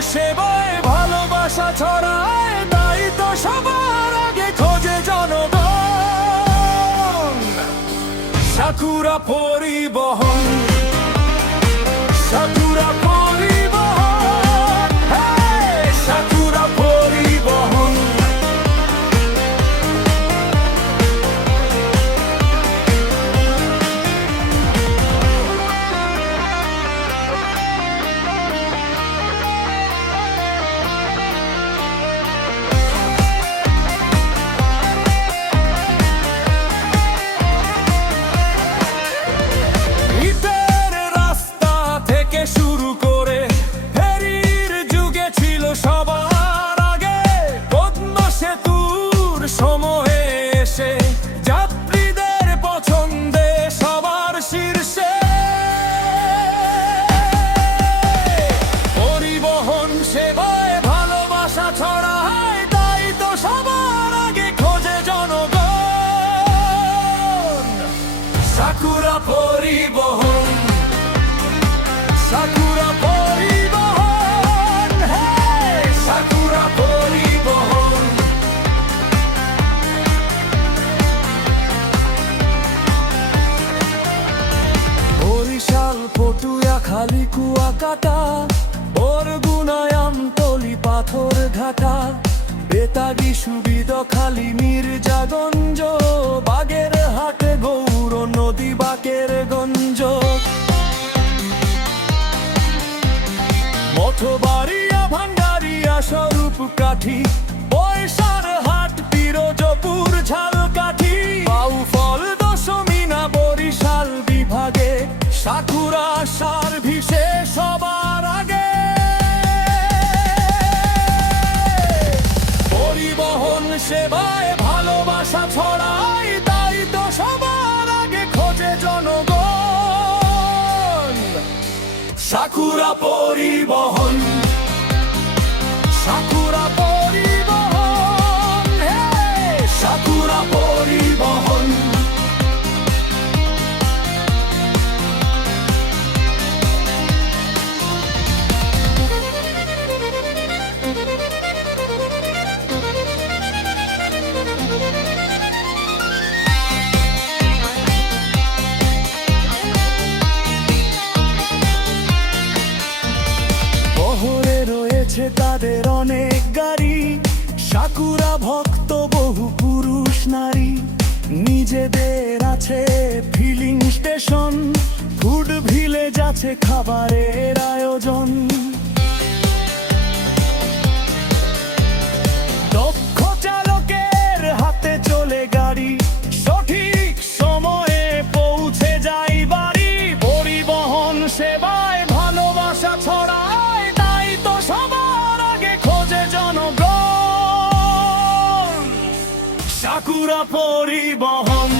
সেবায় ভালোবাসা ছড়ায়, তাই তো সবার আগে খোঁজে জনগণ। সাকুরা পরিবহন, সাকুরা পরিবহন, সাকুরা পরিবহন। শুরু করে ফেরির যুগে ছিল সবার আগে, পদ্ম সেতুর সময়ে এসে যাত্রীদের পছন্দে সবার শীর্ষে। পরিবহন সেবায় ভালোবাসা ছড়ায়, তাই তো সবার আগে খোঁজে জনগণ। সাকুরা পরিবহন, সাকুরা পরিবহন, সাকুরা পরিবহন। বরিশাল, পটুয়াখালী, কুয়াকাটা, বরগুনা, আমতলী, পাথরঘাটা, বেতাগী, সুবিদখালী, মির্জাগঞ্জ, বাগেরহাট, গৌর নদী, বাকেরগঞ্জ, মঠবাড়িয়া, ভান্ডারিয়া, স্বরূপকাঠি, বৈশারহাট, পিরোজপুর, ঝালকাঠি, বাউফল, দশমিনা, বরিশাল বিভাগে সাকুরা সার্ভিসে সবার আগে। পরিবহন সেবায় ভালোবাসা ছড়ায়, তাই তো সবার আগে খোঁজে জনগণ। সাকুরা পরিবহন, সাকুরা পরিবহন, সাকুরা পরিবহন। তাদের অনেক গাড়ি, সাকুরা ভক্ত বহু পুরুষ নারী, নিজেদের আছে ফিলিং স্টেশন, ফুড ভিলেজ আছে খাবারের আয়োজন। দক্ষ চালকের হাতে চলে গাড়ি, সঠিক সময়ে পৌঁছে যায় বাড়ি। পরিবহন সেবায় ভালোবাসা ছড়ায়, তাই তো সবার আগে খোঁজে জনগণ। সাকুরা পরিবহন,